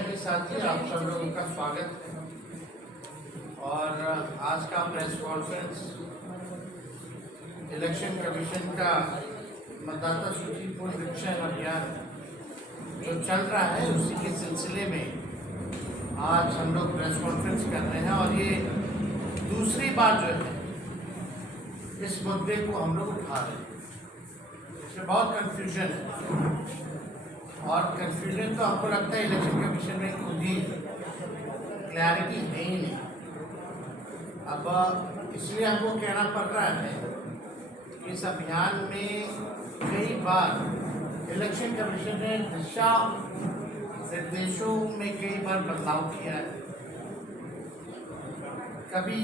के साथ ही आप सब लोगों का स्वागत है। और आज का प्रेस कॉन्फ्रेंस इलेक्शन कमीशन का मतदाता सूची पुनरीक्षण अभियान जो चल रहा है उसी के सिलसिले में आज हम लोग प्रेस कॉन्फ्रेंस कर रहे हैं। और ये दूसरी बार जो है इस मुद्दे को हम लोग उठा रहे हैं। इसमें बहुत कन्फ्यूजन है और कन्फ्यूजन तो हमको लगता है इलेक्शन कमीशन में खुद ही क्लैरिटी है ही नहीं। अब इसलिए हमको कहना पड़ रहा है कि इस अभियान में कई बार इलेक्शन कमीशन ने दिशा निर्देशों में कई बार बदलाव किया है। कभी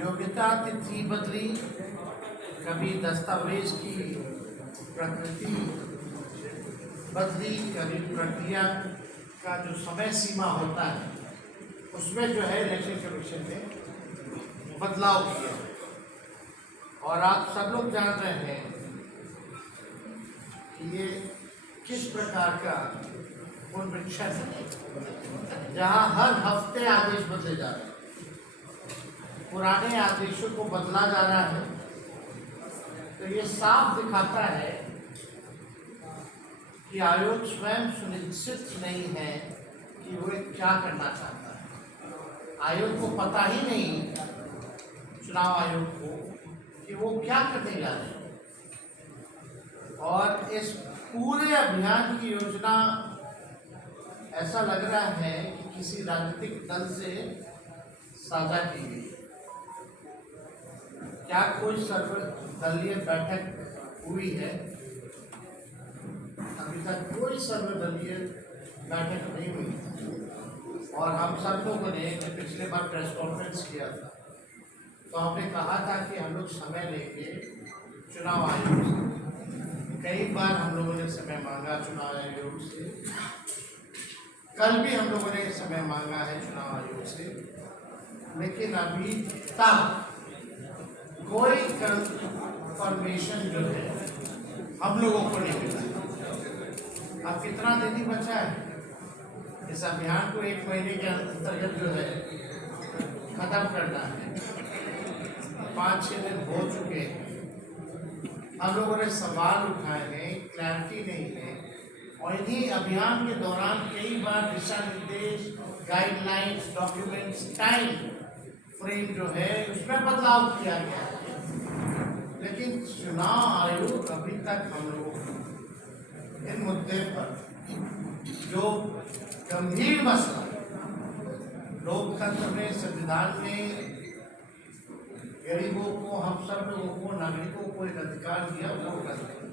योग्यता तिथि बदली, कभी दस्तावेज की प्रकृति बदली, कभी प्रक्रिया का जो समय सीमा होता है उसमें जो है इलेक्शन कमीशन ने बदलाव किया। और आप सब लोग जान रहे हैं कि ये किस प्रकार का पुनरीक्षण है जहां हर हफ्ते आदेश बदले जा रहे हैं, पुराने आदेशों को बदला जा रहा है। तो ये साफ दिखाता है कि आयोग स्वयं सुनिश्चित नहीं है कि वो क्या करना चाहता है। आयोग को पता ही नहीं, चुनाव आयोग को, कि वो क्या करने जा रहे हैं। और इस पूरे अभियान की योजना ऐसा लग रहा है कि किसी राजनीतिक दल से साझा की गई। क्या कोई सर्वदलीय बैठक हुई है? अभी तक कोई सर्वदलीय बैठक नहीं हुई। और हम सब लोगों ने पिछले बार प्रेस कॉन्फ्रेंस किया था तो हमने कहा था कि हम लोग समय लेके चुनाव आयोग से, कई बार हम लोगों ने समय मांगा चुनाव आयोग से, कल भी हम लोगों ने समय मांगा है चुनाव आयोग से, लेकिन अभी तक कोई कंफर्मेशन जो है हम लोगों को नहीं मिला। अब कितना दिन ही बचा है इस अभियान को, 1 महीने के अंतर्गत जो है खत्म करना है। 5-6 दिन हो चुके हैं। हम लोगों ने सवाल उठाए हैं, क्लैरिटी नहीं है। और इन्हीं अभियान के दौरान कई बार दिशा निर्देश, गाइडलाइंस, डॉक्यूमेंट्स, टाइम फ्रेम जो है उसमें बदलाव किया गया है। लेकिन चुनाव आयोग अभी तक हम लोग इन मुद्दे पर जो गंभीर मसला लोकतंत्र में, संविधान में गरीबों को, हम सब लोगों को, नागरिकों को एक अधिकार दिया, वो करते हैं।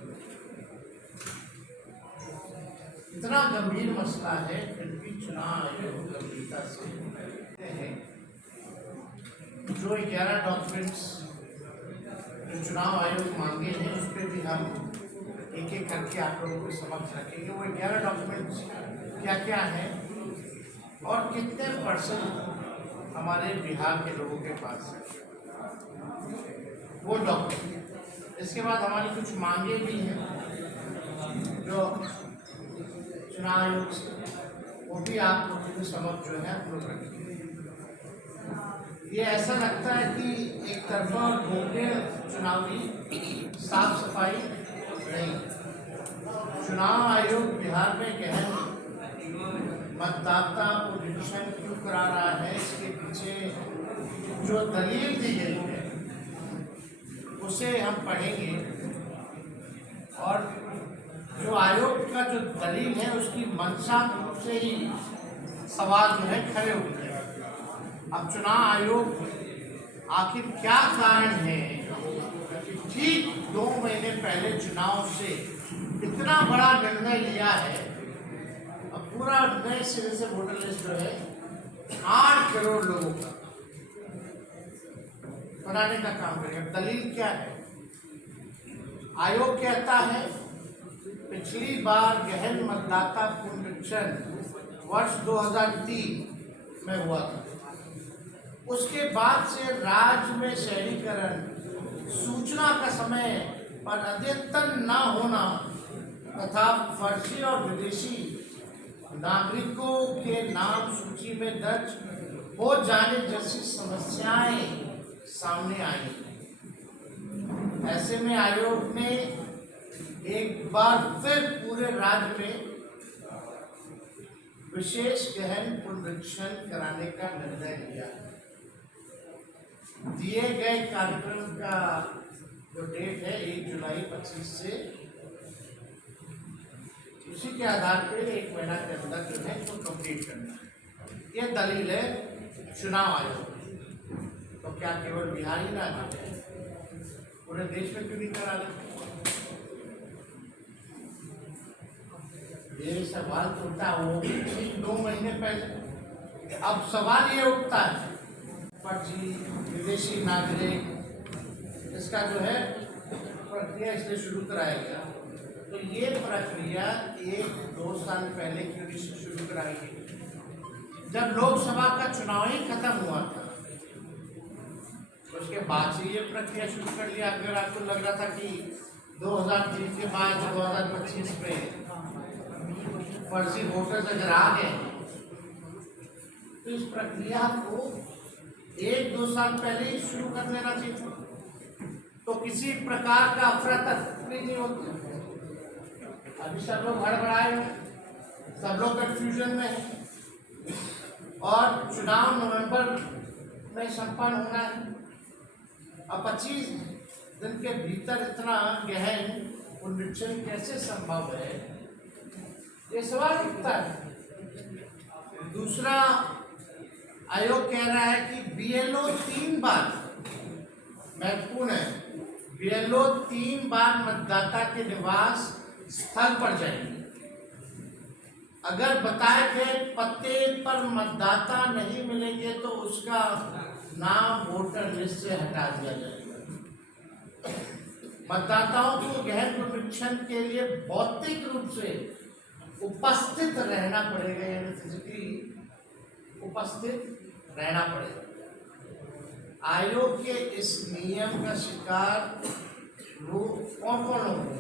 इतना गंभीर मसला है फिर भी चुनाव आयोग गंभीरता से है। जो 11 डॉक्यूमेंट्स जो चुनाव आयोग मांगे हैं उस पर भी हम एक एक करके आप लोगों को समक्ष रखेंगे। वो 11 डॉक्यूमेंट्स क्या क्या हैं और कितने % हमारे बिहार के लोगों के पास है वो डॉक्यूमेंट। इसके बाद हमारी कुछ मांगे भी हैं जो चुनाव आयोग से, वो भी आप लोगों के समक्ष जो है हम लोग रखेंगे। ये ऐसा लगता है कि एक तरफा गोपनीय चुनावी साफ सफाई नहीं। चुनाव आयोग बिहार में गहन मतदाता पुनरीक्षण क्यों करा रहा है, इसके पीछे जो दलील दी गई है उसे हम पढ़ेंगे। और जो आयोग का जो दलील है उसकी मंशा से ही सवाल जो है खड़े होते हैं। अब चुनाव आयोग आखिर क्या कारण है कि ठीक 2 महीने पहले चुनाव से इतना बड़ा निर्णय लिया है। अब पूरा नए सिरे से वोटर लिस्ट जो है 8 करोड़ लोगों का बनाने का काम करेगा। दलील क्या है? आयोग कहता है पिछली बार गहन मतदाता पुनरीक्षण वर्ष 2003 में हुआ था। उसके बाद से राज्य में शहरीकरण, सूचना का समय पर अद्यतन न होना तथा फर्जी और विदेशी नागरिकों के नाम सूची में दर्ज हो जाने जैसी समस्याएं सामने आई। ऐसे में आयोग ने एक बार फिर पूरे राज्य में विशेष गहन पुनरीक्षण कराने का निर्णय लिया। दिए गए कार्यक्रम का जो डेट है 1 जुलाई 25 से, उसी के आधार पर 1 महीना के अंदर जो है इसको कंप्लीट करना है। ये दलील है चुनाव आयोग। तो क्या केवल बिहार ही राज्य है, पूरे देश में क्यों नहीं करा रहे? ये सवाल तो उठता वो 2 महीने पहले। अब सवाल ये उठता है फर्जी विदेशी नागरिक इसका जो है प्रक्रिया इसलिए शुरू कराया गया। तो ये प्रक्रिया 1-2 साल पहले क्यों नहीं शुरू कराई गई, जब लोकसभा का चुनाव ही खत्म हुआ था? उसके बाद से ये प्रक्रिया शुरू कर लिया। अगर आपको लग रहा था कि 2003 के बाद 2025 में फर्जी वोटर्स अगर आ गए, तो इस प्रक्रिया को 1-2 साल पहले ही शुरू कर लेना चाहिए था, तो किसी प्रकार का अफरा तफरी नहीं होती। अभी सब लोग हड़बड़ाए हैं, सब लोग कंफ्यूजन में है, और चुनाव नवंबर में संपन्न होना है। अब 25 दिन के भीतर इतना गहन पुनरीक्षण कैसे संभव है, ये सवाल उठता है। दूसरा, आयोग कह रहा है कि बीएलओ 3 बार, महत्वपूर्ण है, बीएलओ 3 बार मतदाता के निवास स्थल पर जाएंगे। अगर बताए गए पते पर मतदाता नहीं मिलेंगे तो उसका नाम वोटर लिस्ट से हटा दिया जाएगा। मतदाताओं को गहन पुनरीक्षण के लिए भौतिक रूप से उपस्थित रहना पड़ेगा, यानी फिजिकली उपस्थित रहना पड़ेगा। आयोग के इस नियम का शिकार लोग कौन कौन होंगे?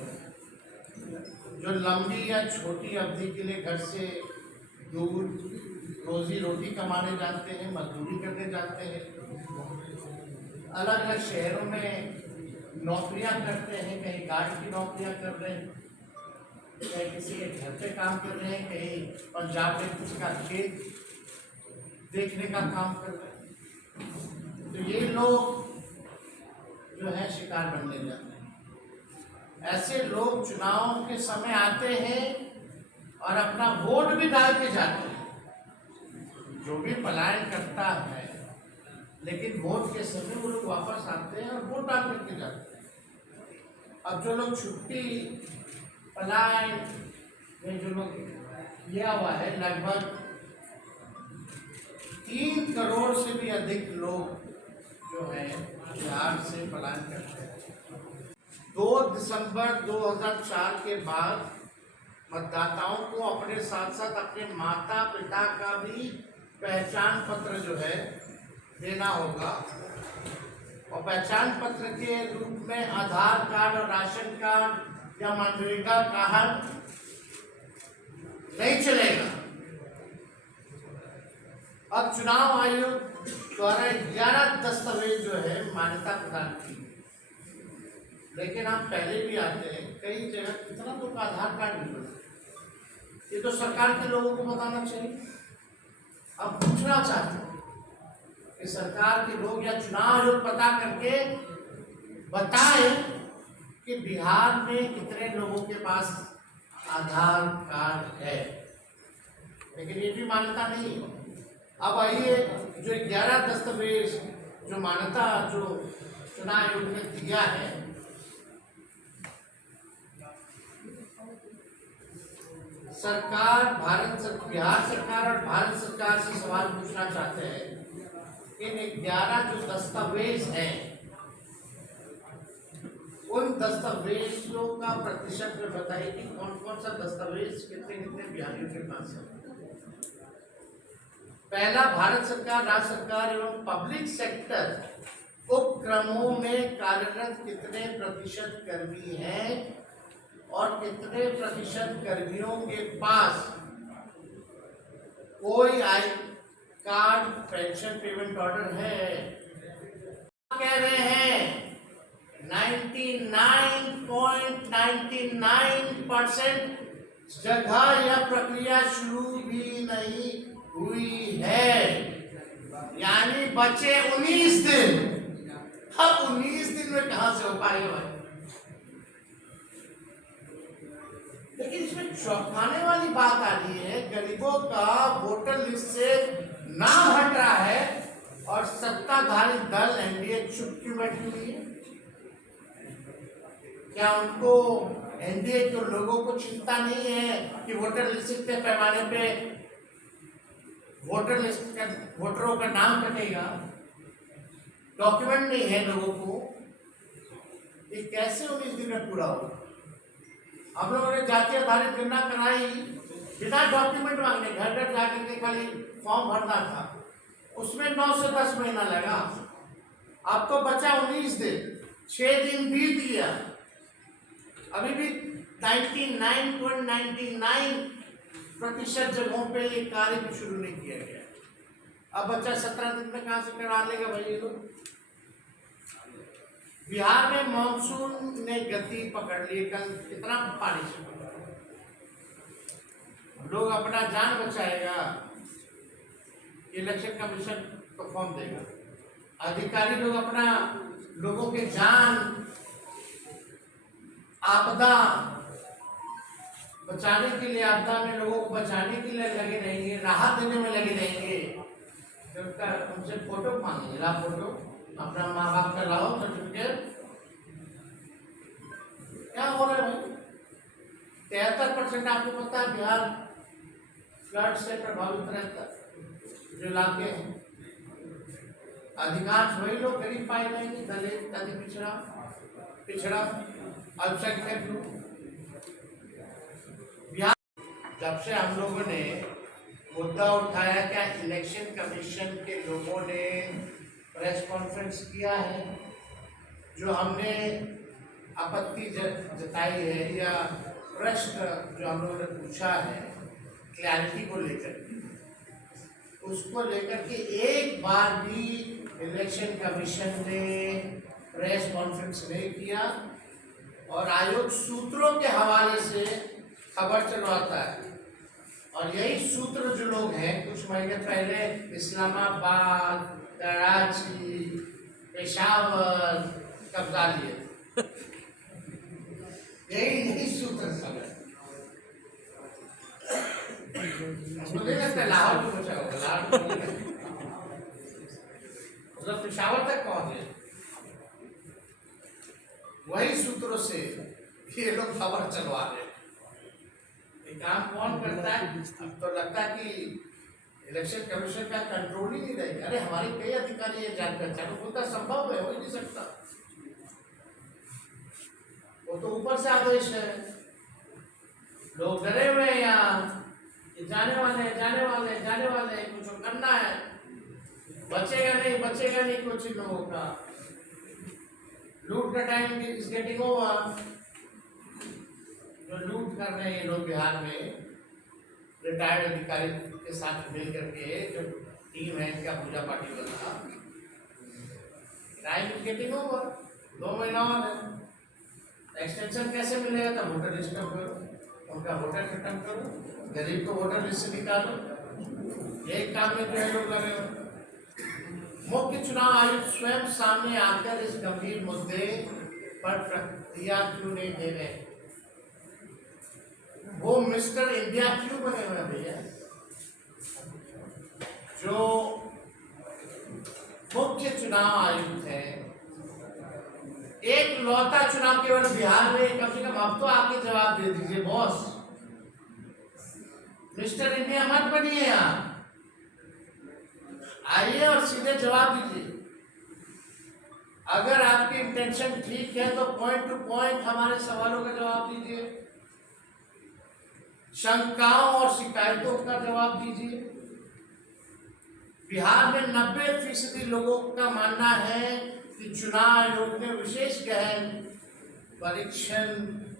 जो लंबी या छोटी अवधि के लिए घर से दूर रोजी रोटी कमाने जाते हैं, मजदूरी करने जाते हैं, अलग अलग शहरों में नौकरियां करते हैं, कहीं गार्ड की नौकरियां कर रहे हैं, कहीं किसी के घर पे काम कर रहे हैं, कहीं पंजाब में किसी का खेत देखने का काम कर रहे हैं। तो ये लोग जो है शिकार बनने जाते हैं। ऐसे लोग चुनाव के समय आते हैं और अपना वोट भी डाल के जाते हैं। जो भी पलायन करता है, लेकिन वोट के समय वो लोग वापस आते हैं और वोट डाल करके जाते हैं। अब जो लोग छुट्टी पलायन में जो लोग किया हुआ है, लगभग 3 करोड़ से भी अधिक लोग जो है बिहार से पलायन करते हैं। 2 दिसंबर 2004 के बाद मतदाताओं को अपने साथ साथ अपने माता पिता का भी पहचान पत्र जो है देना होगा, और पहचान पत्र के रूप में आधार कार्ड और राशन कार्ड या मनरेगा कार्ड नहीं चलेगा। अब चुनाव आयोग द्वारा 11 दस्तावेज जो है मान्यता प्रदान की, लेकिन हम पहले भी आते हैं कई जगह कितना लोग आधार कार्ड नहीं बनते। ये तो सरकार के लोगों को बताना चाहिए। अब पूछना चाहते हैं कि सरकार के लोग या चुनाव आयोग पता करके बताए कि बिहार में कितने लोगों के पास आधार कार्ड है, लेकिन ये भी मान्यता नहीं है। अब आइए, जो 11 दस्तावेज जो मान्यता जो चुनाव आयोग ने दिया है, बिहार सरकार और भारत सरकार से सवाल पूछना चाहते हैं। इन 11 जो दस्तावेज हैं, उन दस्तावेजों का प्रतिशत में बताइए कि कौन कौन सा दस्तावेज कितने कितने बिहारियों के पास है। पहला, भारत सरकार, राज्य सरकार एवं पब्लिक सेक्टर उपक्रमों में कार्यरत कितने प्रतिशत कर्मी हैं और कितने प्रतिशत कर्मियों के पास कोई I card pension payment order है? कह रहे हैं 99.99% जगह यह प्रक्रिया शुरू भी नहीं हुई है, यानी बचे 19 दिन। अब 19 दिन में कहां से हो पाएगा भाई? लेकिन इसमें चौंकाने वाली बात आ रही है, गरीबों का वोटर लिस्ट से नाम हट रहा है और सत्ताधारी दल एनडीए चुप क्यों बैठी हुई है? क्या उनको एनडीए के लोगों को चिंता नहीं है कि वोटर लिस्ट के पैमाने पे वोटर लिस्ट का वोटरों का नाम कटेगा? डॉक्यूमेंट नहीं है लोगों को, ये कैसे 19 दिन में पूरा होगा? हम लोगों ने जाति आधारित गणना कराई बिना डॉक्यूमेंट मांगने, घर घर जाकर के खाली फॉर्म भरना था, उसमें 9 से 10 महीना लगा। अब तो बचा 19 दिन, 6 दिन बीत गया, अभी भी 99.99% जगहों पे ये कार्य भी शुरू नहीं किया गया। अब बच्चा 17 दिन में कहां से करा लेगा भाई ये लोग? बिहार में मानसून ने गति पकड़ ली। कल कितना पानी से लोग अपना जान बचाएगा, इलेक्शन कमीशन को फॉर्म देगा, अधिकारी लोग अपना लोगों के जान आपदा बचाने के लिए, आपदा में लोगों को बचाने के लिए लगे रहेंगे, राहत देने में लगे रहेंगे। उनसे फोटो मांगेंगे, ला फोटो अपना माँ बाप का लाओ सर्टिफिकेट। क्या हो रहा है भाई? 73% आपको पता है बिहार फ्लड से प्रभावित रहता जो इलाके हैं, अधिकांश वही लोग गरीब पाए जाएंगे, दलित, अति पिछड़ा अल्पसंख्यक लोग। बिहार जब से हम लोगों ने मुद्दा उठाया, क्या इलेक्शन कमीशन के लोगों ने प्रेस कॉन्फ्रेंस किया है? जो हमने आपत्ति जताई है या प्रश्न जो हम लोगों ने पूछा है क्लैरिटी को लेकर, उसको लेकर के एक बार भी इलेक्शन कमीशन ने प्रेस कॉन्फ्रेंस नहीं किया और आयोग सूत्रों के हवाले से खबर चलवाता है। और यही सूत्र जो लोग हैं कुछ महीने पहले इस्लामाबाद, कराची, पेशावर कब्जा लिए, यही सूत्र सब है। मुझे लगता है लाहौर को बचा होगा, मतलब पेशावर तक पहुंचे, वही सूत्रों से ये लोग खबर चलवा रहे हैं। ये काम कौन करता है? तो लगता है कि इलेक्शन कमीशन का कंट्रोल ही नहीं रहेगा। अरे हमारे कई अधिकारी ये जान पहचान होता संभव है, हो ही नहीं सकता, वो तो ऊपर से आदेश है। लोग डरे हुए हैं यहाँ, जाने वाले कुछ करना है, बचेगा नहीं कुछ लोगों का। लूट का टाइम इज गेटिंग ओवर। जो लूट कर रहे हैं ये लोग बिहार में, रिटायर्ड अधिकारी के साथ मिल करके जो टीम है इनका पूजा पाठी वाला, टाइम इज गेटिंग ओवर, 2 महीना और है। एक्सटेंशन कैसे मिलेगा? तो वोटर लिस्ट करो, उनका वोटर खत्म करो, गरीब को वोटर लिस्ट से निकालो, एक काम में जो है लोग लगे हुए। मुख्य चुनाव आयुक्त स्वयं सामने आकर इस गंभीर मुद्दे पर प्रतिक्रिया क्यों नहीं दे रहे? वो मिस्टर इंडिया क्यों बने हुए भैया? जो मुख्य चुनाव आयुक्त है, एक लौता चुनाव केवल बिहार में, कम से कम अब तो आके जवाब दे दीजिए बॉस। मिस्टर इंडिया मत बनिए, आप आइए और सीधे जवाब दीजिए। अगर आपकी इंटेंशन ठीक है तो पॉइंट टू पॉइंट हमारे सवालों का जवाब दीजिए, शंकाओं और शिकायतों का जवाब दीजिए। बिहार में 90% लोगों का मानना है कि चुनाव आयोग ने विशेष गहन परीक्षण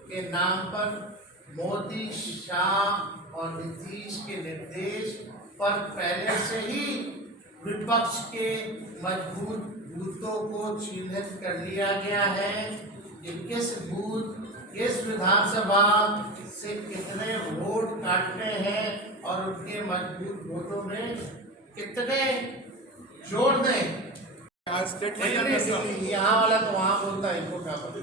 के नाम पर मोदी, शाह और नीतीश के निर्देश पर पहले से ही विपक्ष के मजबूत बूथों को चिन्हित कर लिया गया है कि किस बूथ किस विधानसभा से कितने वोट काटने हैं और उनके मजबूत वोटों में कितने जोड़ दें। यहाँ वाला तो वहाँ बोलता है, इनको क्या पता।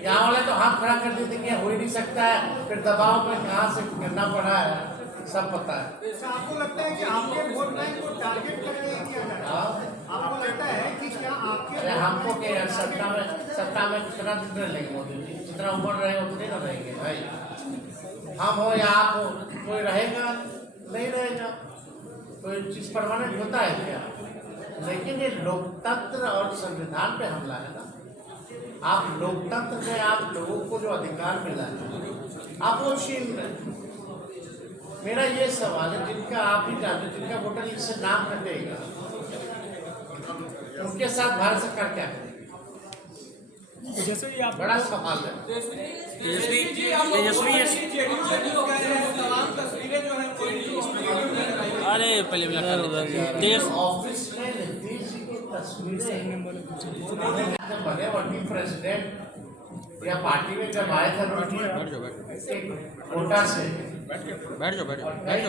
यहाँ वाला तो हाथ खड़ा कर देते कि हो ही नहीं सकता है, फिर दबाव में कहाँ से करना पड़ा है, सब पता है। आपको लगता है कि आपके वोट बैंक को टारगेट करके किया जा रहा है? आपको लगता है कि क्या आपके अरे हमको क्या सत्ता में कितना दिन रहेंगे मोदी जी, जितना उम्र रहेगा उतने ना रहेंगे भाई। हम हो या आप हो, कोई रहेगा नहीं रहेगा, कोई चीज़ परमानेंट होता है क्या? लेकिन ये लोकतंत्र और संविधान पे हमला है ना। आप लोकतंत्र में आप लोगों को जो अधिकार मिला है आप वो छीन रहे। मेरा ये सवाल है, जिनका आप ही जानते, जिनका वोटर लिस्ट से नाम कटेगा उनके साथ भारत सरकार क्या करेगी? जैसे ही आप बड़ा सवाल है। अरे पहले ऑफिस में नीतीश जी की तस्वीरें बने वर्किंग प्रेसिडेंट या पार्टी में जब आए थे कोटा से बैठ जाओ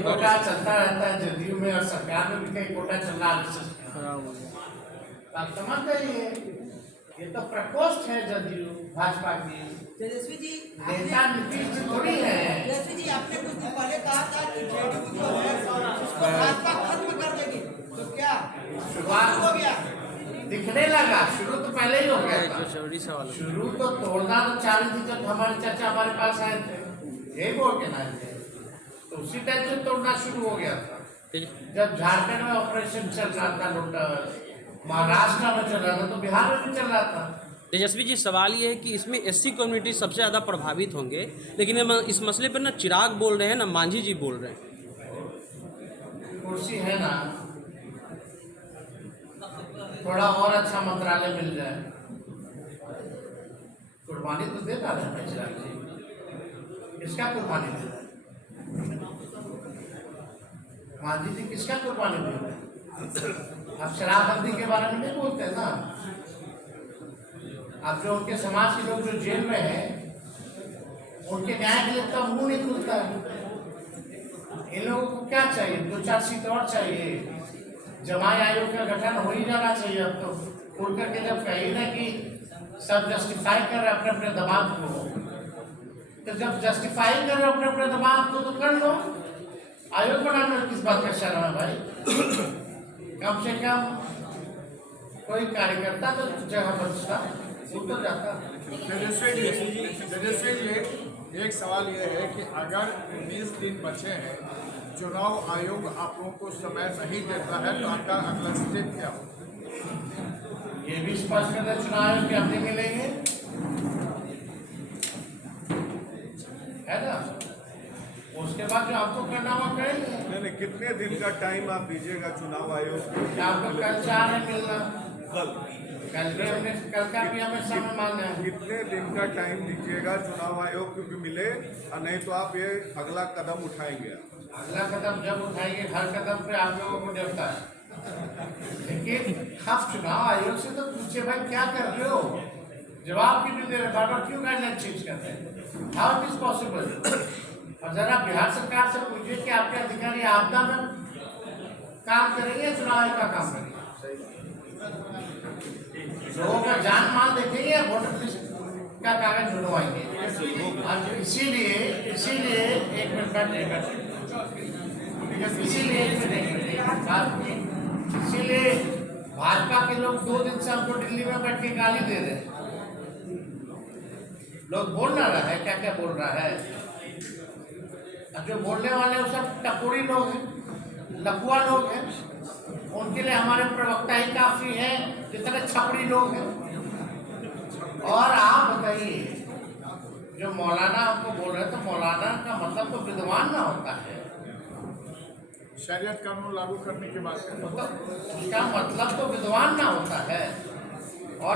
कोटा चलता रहता है जदयू में और सरकार में भी कई कोटा चल रहा है। आप समझ गए ये तो प्रकोष्ठ है जदयू भाजपा की। तेजस्वी जी नेता नीतीश जी थोड़ी है। तेजस्वी जी आपने कुछ दिन पहले कहा था कि जेडीयू जो है उसको भाजपा खत्म कर देगी, तो क्या शुरुआत हो गया? दिखने लगा, शुरू तो पहले ही हो गया था। शुरू तो तोड़ना तो चालू थी जब हमारे चाचा हमारे पास आए थे, यही बोल के ना थे, तो उसी टाइम से तोड़ना शुरू हो गया था। जब झारखंड में ऑपरेशन चल रहा था लूटर, महाराष्ट्र में चल रहा था, तो बिहार में भी चल रहा था। तेजस्वी जी सवाल ये है कि इसमें एससी कम्युनिटी सबसे ज़्यादा प्रभावित होंगे, लेकिन इस मसले पर ना चिराग बोल रहे हैं ना मांझी जी बोल रहे हैं। कुर्सी है ना, थोड़ा और अच्छा मंत्रालय मिल जाए, कुर्बानी तो देता रहता है चिराग जी। किसका कुर्बानी दे रहा है मांझी जी? किसका कुर्बानी दे रहे हैं? आप शराबबंदी के बारे में नहीं बोलते ना। अब जो उनके समाज के लोग जो जेल में हैं उनके न्याय के लिए तो मुंह नहीं खुलता है। इन लोगों को क्या चाहिए? 2-4 सीट और चाहिए। जमाई आयोग का गठन हो ही जाना चाहिए। अब तो खुल करके जब कही ना कि सब जस्टिफाई कर रहे अपने अपने दबाव को, तो जब जस्टिफाई कर रहे अपने अपने दबाव को तो कर लो। आयोग बनाने में किस बात का शर्म है भाई? कम से कम कोई कार्यकर्ता तो जगह बचता तो जाता। तेजस्वी जी एक सवाल ये है कि अगर 19 दिन बचे हैं, चुनाव आयोग आप लोगों को समय नहीं देता है, तो आपका अगला स्टेप क्या हो? ये भी स्पष्ट करते चुनाव आयोग के अपने मिलेंगे, है ना? उसके बाद जो आपको करना हुआ करेंगे। नहीं, कितने दिन का टाइम आप दीजिएगा चुनाव आयोग को? आपको कल 4 है मिलना, कल का भी हमें समय मांगा है। कितने दिन का टाइम दीजिएगा चुनाव आयोग को भी मिले, और नहीं तो आप ये अगला कदम उठाएंगे? अगला कदम जब उठाएंगे, हर कदम पे आप लोगों को देता है। लेकिन आप चुनाव आयोग से तो पूछे भाई क्या कर रहे हो, जवाब क्यों नहीं दे रहे, बार-बार क्यों गाइडलाइन चेंज कर रहे हैं? How it is possible? और जरा बिहार सरकार से पूछिए कि आपके अधिकारी आपदा में काम करेंगे, चुनाव आयोग का काम करेंगे? लोगों का जान माल देखेंगे या वोटर लिस्ट का कागज ढूंढवाएंगे? और इसीलिए एक मिनट इसीलिए भाजपा के लोग 2 दिन से हमको दिल्ली में बैठ के गाली दे रहे हैं। लोग बोल ना रहा है क्या क्या बोल रहा है। जो बोलने वाले वो सब टपोरी लोग हैं, लफुआ लोग हैं। उनके लिए हमारे प्रवक्ता ही काफी हैं, जितने छपरी लोग हैं। और आप बताइए, जो मौलाना आपको बोल रहे हैं, तो मौलाना का मतलब तो विद्वान ना होता है। शरीयत कानून लागू करने की बात करें, उसका मतलब तो विद्वान ना होता है। और